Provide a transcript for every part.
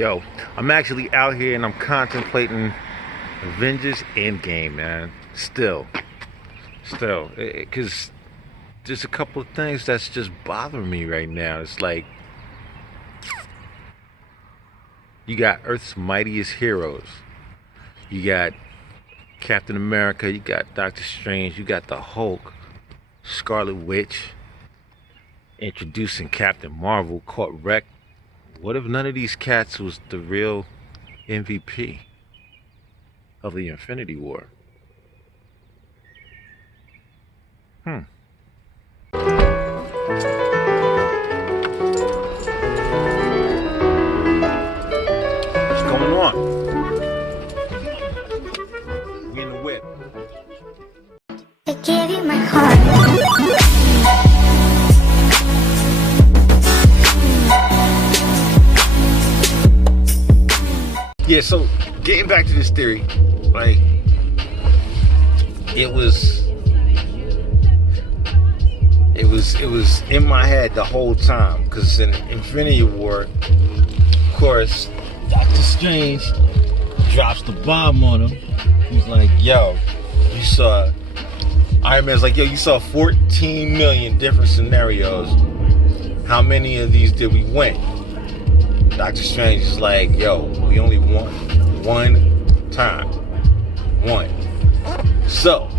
Yo, I'm actually out here and I'm contemplating Avengers EndGame, man. Still, because there's a couple of things that's just bothering me right now. It's like you got Earth's mightiest heroes. You got Captain America, you got Doctor Strange, you got the Hulk, Scarlet Witch, introducing Captain Marvel, caught wreck. What if none of these cats was the real MVP of the Infinity War? What's going on? We in the whip. I gave you my heart. Yeah, so getting back to this theory, like it was in my head the whole time, because in Infinity War, of course, Doctor Strange drops the bomb on him. He's like, yo, you saw, Iron Man's like, yo, you saw 14 million different scenarios. How many of these did we win? Doctor Strange is like, yo, we only won one time. One. So,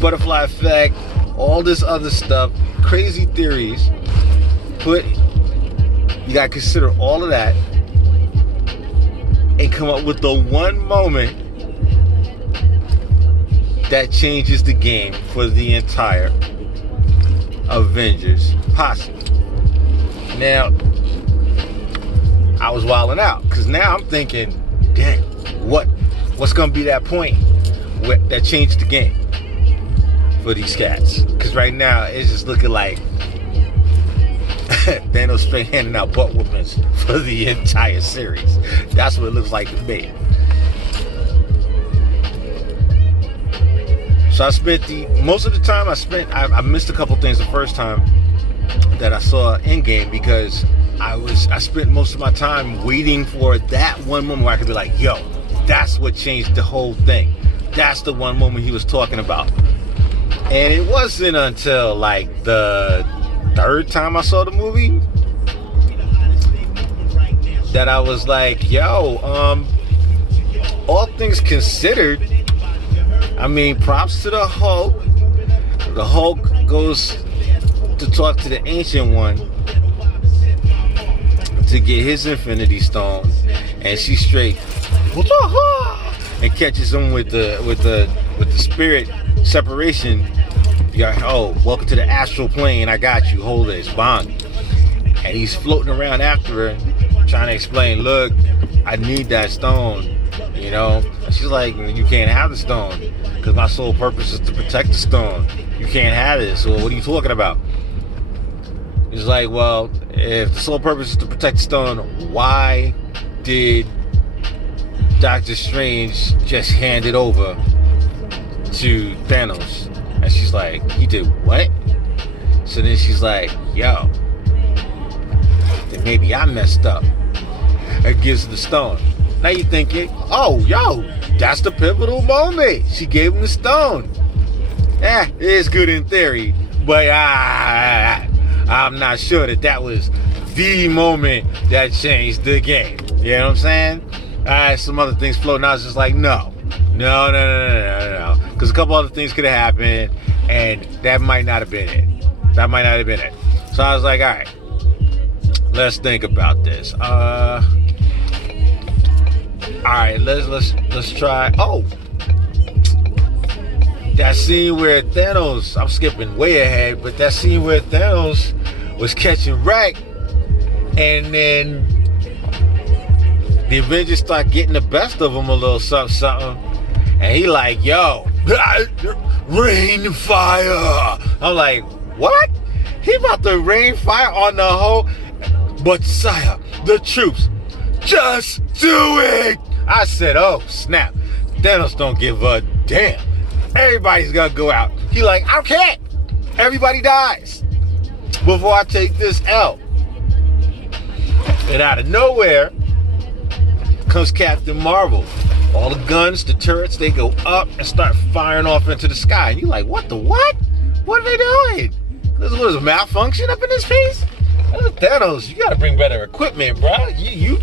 butterfly effect, all this other stuff, crazy theories. You gotta consider all of that and come up with the one moment that changes the game for the entire Avengers posse. Now, I was wilding out, because now I'm thinking, damn, what's gonna be that point that changed the game for these cats? Because right now it's just looking like Thanos straight handing out butt whoopings for the entire series. That's what it looks like to me. So most of the time I missed a couple things the first time that I saw EndGame, because I spent most of my time waiting for that one moment where I could be like, yo, that's what changed the whole thing. That's the one moment he was talking about. And it wasn't until like the third time I saw the movie that I was like, yo, all things considered, I mean, props to the Hulk. The Hulk goes to talk to the Ancient One to get his Infinity Stone, and she straight and catches him with the spirit separation. You got, oh, welcome to the astral plane. I got you. Hold this, bang. And he's floating around after her, trying to explain, look, I need that stone. You know, and she's like, you can't have the stone, because my sole purpose is to protect the stone. You can't have it. So what are you talking about? He's like, well, if the sole purpose is to protect the stone, why did Doctor Strange just hand it over to Thanos? And she's like, he did what? So then she's like, yo, then maybe I messed up. And gives her the stone. Now you're thinking, oh, yo, that's the pivotal moment. She gave him the stone. It is good in theory, but I'm not sure that was the moment that changed the game. You know what I'm saying? Some other things floating out. I was just like, no. Because a couple other things could have happened, and that might not have been it. So I was like, all right, let's think about this. All right, let's try. Oh, that scene where Thanos, I'm skipping way ahead, but that scene where Thanos was catching wreck, and then the Avengers start getting the best of him a little something, and he like, yo, rain fire. I'm like, what? He about to rain fire on the whole, but sire, the troops, just do it. I said, oh, snap. Thanos don't give a damn. Everybody's gonna go out. He like, I can't. Everybody dies before I take this L. And out of nowhere, comes Captain Marvel. All the guns, the turrets, they go up and start firing off into the sky. And you're like, what the what? What are they doing? What is a malfunction up in this piece? Thanos, you gotta bring better equipment, bro. You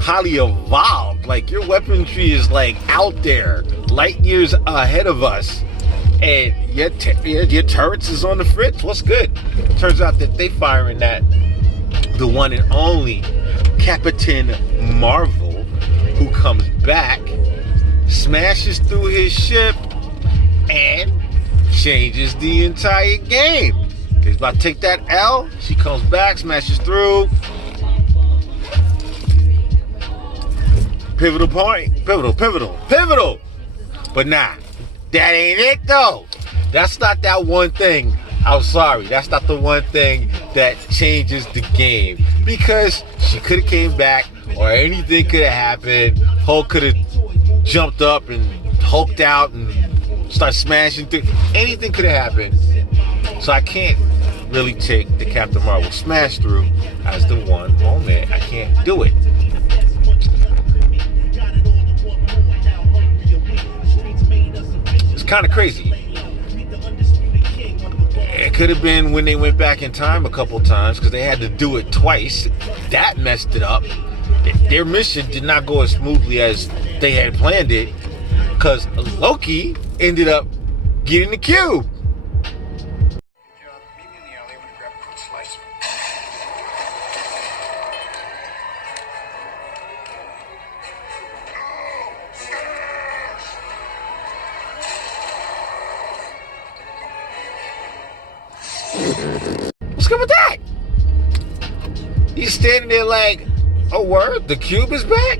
highly evolved. Like, your weaponry is like out there, light years ahead of us. And your turrets is on the fritz. What's good? Turns out that they firing that the one and only Captain Marvel, who comes back, smashes through his ship, and changes the entire game. He's about to take that L. She comes back, smashes through. Pivotal point. Pivotal. But nah, that ain't it though. That's not that one thing. I'm sorry. That's not the one thing that changes the game. Because she could have came back, or anything could have happened. Hulk could have jumped up and hulked out and started smashing through. Anything could have happened. So I can't really take the Captain Marvel smash through as the one moment. I can't do it. It's kind of crazy. It could have been when they went back in time a couple times, because they had to do it twice. That messed it up. Their mission did not go as smoothly as they had planned it, because Loki ended up getting the cube. What's good with that? He's standing there like, oh word, the cube is back?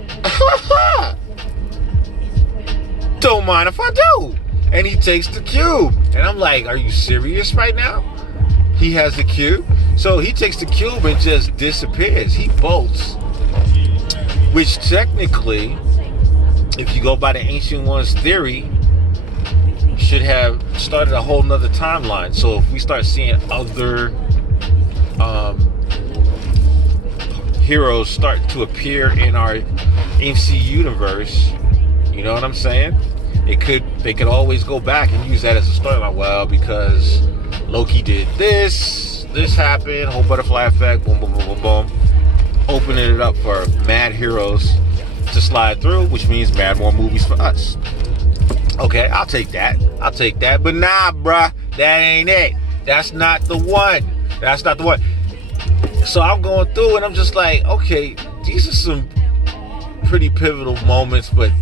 Don't mind if I do. And he takes the cube. And I'm like, are you serious right now? He has the cube. So he takes the cube and just disappears. He bolts. Which technically, if you go by the Ancient One's theory, should have started a whole nother timeline. So if we start seeing other heroes start to appear in our MC universe, you know what I'm saying? They could always go back and use that as a storyline. Well, because Loki did this happened, whole butterfly effect, boom, boom, boom, boom, boom, opening it up for mad heroes to slide through, which means mad more movies for us. Okay, I'll take that. But nah, bruh, that ain't it. That's not the one. So I'm going through and I'm just like, okay, these are some pretty pivotal moments, but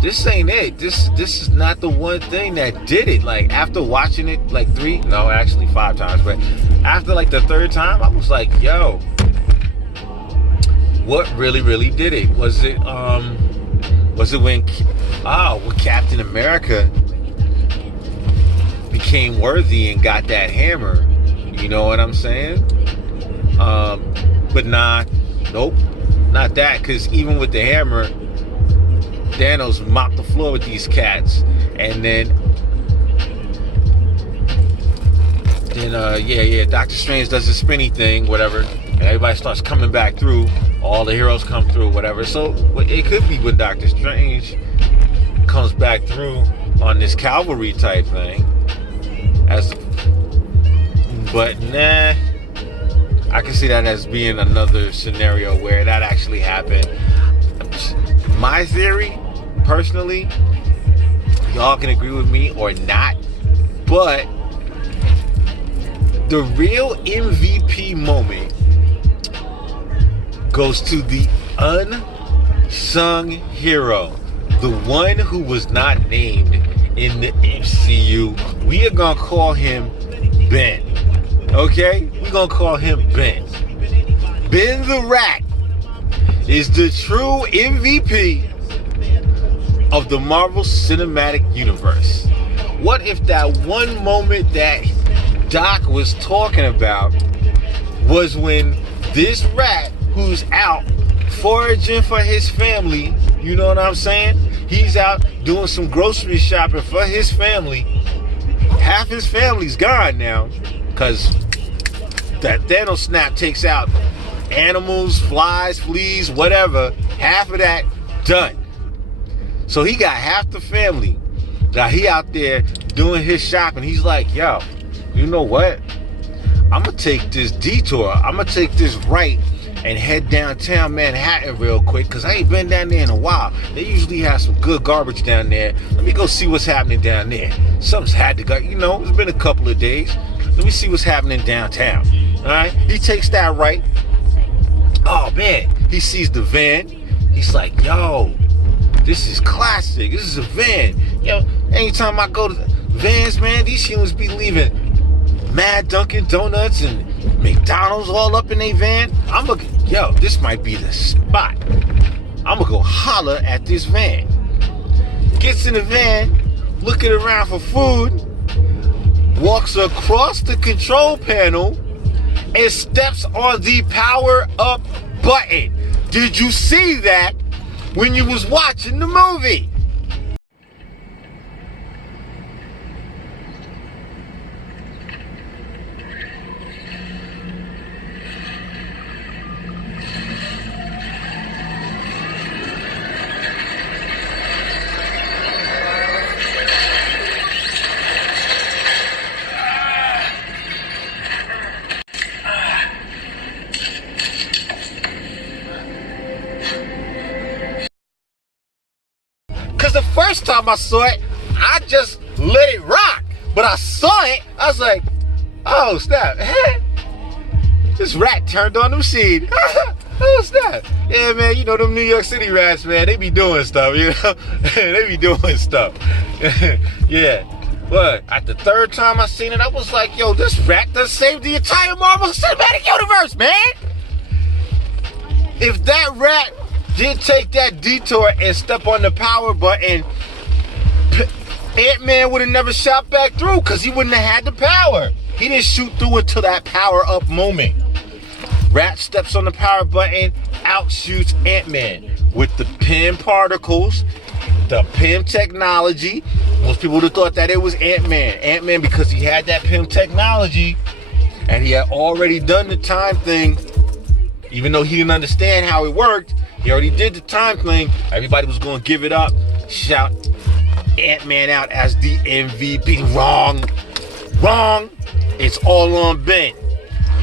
this ain't it. This is not the one thing that did it. Like, after watching it like 5 times, but after like the third time, I was like, yo, what really did it? Was it when Captain America became worthy and got that hammer? You know what I'm saying? But nah, nope, not that. Because even with the hammer, Thanos mopped the floor with these cats, and then Doctor Strange does the spinny thing, whatever, and everybody starts coming back through. All the heroes come through, whatever. So it could be when Doctor Strange comes back through on this cavalry type thing. But nah, I can see that as being another scenario where that actually happened. My theory, personally, y'all can agree with me or not, but the real MVP moment goes to the unsung hero, the one who was not named in the MCU. We are gonna call him Ben. Okay? We're gonna call him Ben. Ben the Rat is the true MVP of the Marvel Cinematic Universe. What if that one moment that Doc was talking about was when this rat who's out foraging for his family, you know what I'm saying? He's out doing some grocery shopping for his family. Half his family's gone now, because that Thanos snap takes out animals, flies, fleas, whatever. Half of that, done. So he got half the family. Now he out there doing his shopping. He's like, yo, you know what? I'm going to take this detour. I'm going to take this right and head downtown Manhattan real quick, because I ain't been down there in a while. They usually have some good garbage down there. Let me go see what's happening down there. Something's had to go, it's been a couple of days. Let me see what's happening downtown. All right? He takes that right. Oh, man. He sees the van. He's like, yo, this is classic. This is a van. Yo, anytime I go to vans, man, these humans be leaving mad Dunkin' Donuts and McDonald's all up in their van. This might be the spot. I'm gonna go holler at this van. Gets in the van, looking around for food, walks across the control panel, and steps on the power up button. Did you see that when you was watching the movie? Because the first time I saw it, I just let it rock. But I saw it, I was like, oh, snap. This rat turned on the machine. Oh, snap. Yeah, man, them New York City rats, man, they be doing stuff, They be doing stuff. Yeah. But at the third time I seen it, I was like, yo, this rat done saved the entire Marvel Cinematic Universe, man. If that rat did take that detour and step on the power button, Ant-Man would have never shot back through, because he wouldn't have had the power. He didn't shoot through until that power up moment. Rat steps on the power button, out shoots Ant-Man with the PIM particles, the PIM technology. Most people would have thought that it was Ant-Man. Ant-Man, because he had that PIM technology and he had already done the time thing, even though he didn't understand how it worked. He already did the time thing. Everybody was going to give it up. Shout Ant-Man out as the MVP. Wrong. It's all on Ben.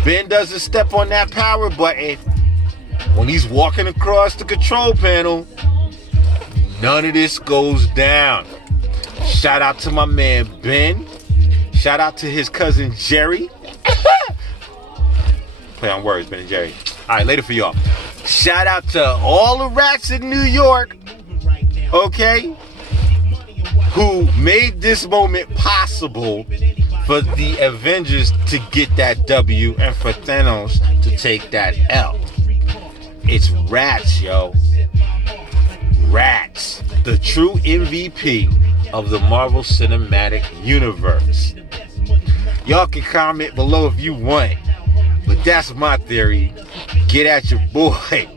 Ben doesn't step on that power button. When he's walking across the control panel, none of this goes down. Shout out to my man Ben. Shout out to his cousin Jerry. Play on words, Ben and Jerry. All right, later for y'all. Shout out to all the rats in New York, okay, who made this moment possible for the Avengers to get that W and for Thanos to take that L. It's rats, yo. Rats. The true MVP of the Marvel Cinematic Universe. Y'all can comment below if you want. But that's my theory. Get at your boy.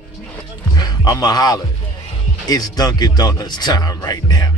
I'ma holler. It's Dunkin' Donuts time right now.